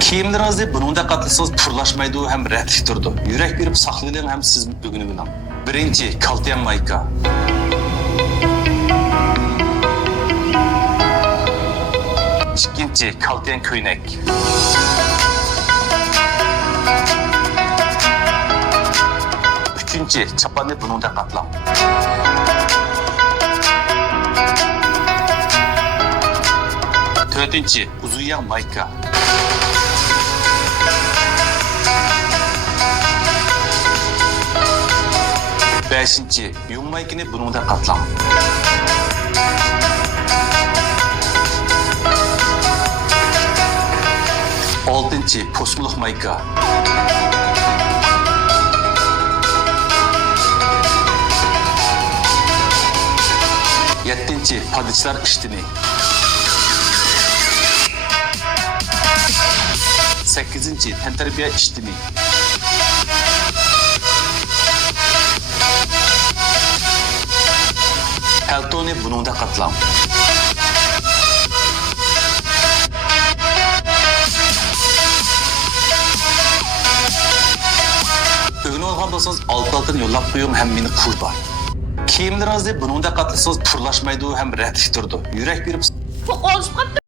Kiyimlerinizde bununda katılsanız turlaşmaydı hem rehtlik durdu. Yürek verip saklayın hem siz bugünü bilen. Birinci, kaltayan mayka. İkinci, kaltayan köynek. Üçüncü, çapanı bununda katlam. Dördüncü, uzuyan mayka. Beşinci, yum maykini bununda katlam. Altıncı, posmuluk mayka. Yedinci, padıçlar iştini. Sekizinci, tenterbiye iştini. Peltoni bununda katlam. Öğünü olgan bolsanız altın yollap koyuyorum hem meni kurban. Kiyimlerinizde bununda katılsanız turlaşmaydı hem rehtlik durdu. Yürek verip Qo'lishib qolibdi.